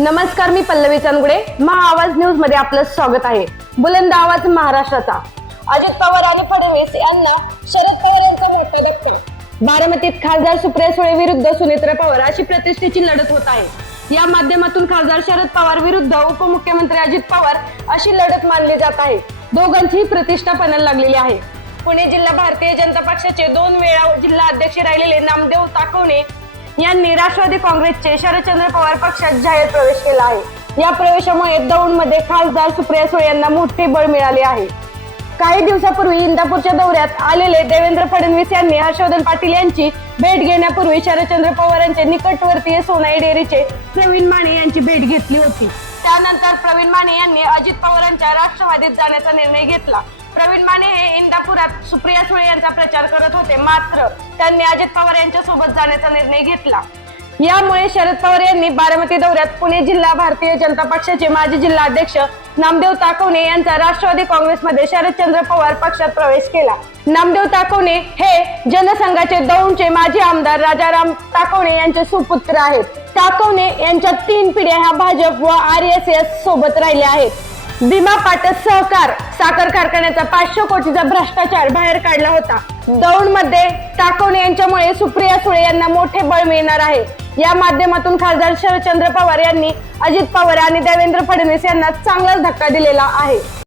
नमस्कार मी पल्लवी चांदगुडे. महाआवाज न्यूजमध्ये आपलं स्वागत आहे. बुलंद आवाज महाराष्ट्राचा. अजित पवार आणि फडणवीस यांना शरद पवार यांचा मोठा धक्का. बारामतीत खासदार सुप्रिया सुळे विरुद्ध सुनेत्रा पवार अशी प्रतिष्ठेची लढत होत आहे. या माध्यमातून खासदार शरद पवार विरुद्ध उपमुख्यमंत्री अजित पवार अशी लढत मानली जात आहे. दोघांचीही प्रतिष्ठा पणाला लागलेली आहे. पुणे जिल्हा भारतीय जनता पक्षाचे दोन वेळा जिल्हा अध्यक्ष राहिलेले नामदेव ताकवणे यांनी राष्ट्रवादी काँग्रेसचे शरदचंद्र पवार पक्षात जाहीर प्रवेश केला आहे. या प्रवेशामुळे दौंडमध्ये खासदार सुप्रिया सुळे यांना मोठे बळ मिळाले आहे. काही दिवसापूर्वी इंदापूरच्या दौऱ्यात आलेले देवेंद्र फडणवीस यांनी हर्षवर्धन पाटील यांची भेट घेण्यापूर्वी शरदचंद्र पवारांचे निकटवर्तीय सोनाई डेअरीचे प्रवीण माने यांची भेट घेतली होती. त्यानंतर प्रवीण माने यांनी अजित पवारांच्या राष्ट्रवादीत जाण्याचा निर्णय घेतला. प्रवीण माने हे इंदापुरात सुप्रिया सुळे यांचा प्रचार करत होते. मात्र त्यांनी अजित पवार यांच्या सोबत जाण्याचा निर्णय घेतला. यामुळे शरद पवार यांनी बारामती दौऱ्यात पुणे जिल्हा भारतीय जनता पक्षाचे माजी जिल्हा अध्यक्ष नामदेव ताकवणे यांचा राष्ट्रवादी काँग्रेसमध्ये शरदचंद्र पवार पक्षात प्रवेश केला. नामदेव ताकवणे हे जनसंघाचे दौंडचे माजी आमदार राजाराम ताकवणे यांचे सुपुत्र आहेत. ताकवणे यांच्या तीन पिढ्या ह्या भाजप व आर एस एस सोबत राहिल्या आहेत. भीमा पाटस सहकार साखर कारखान्याचा पाचशे कोटीचा भ्रष्टाचार बाहेर काढला होता. दौंडमध्ये टाकवणे यांच्यामुळे सुप्रिया सुळे यांना मोठे बळ मिळणार आहे. या माध्यमातून खासदार शरदचंद्र पवार यांनी अजित पवार आणि देवेंद्र फडणवीस यांना चांगलाच धक्का दिलेला आहे.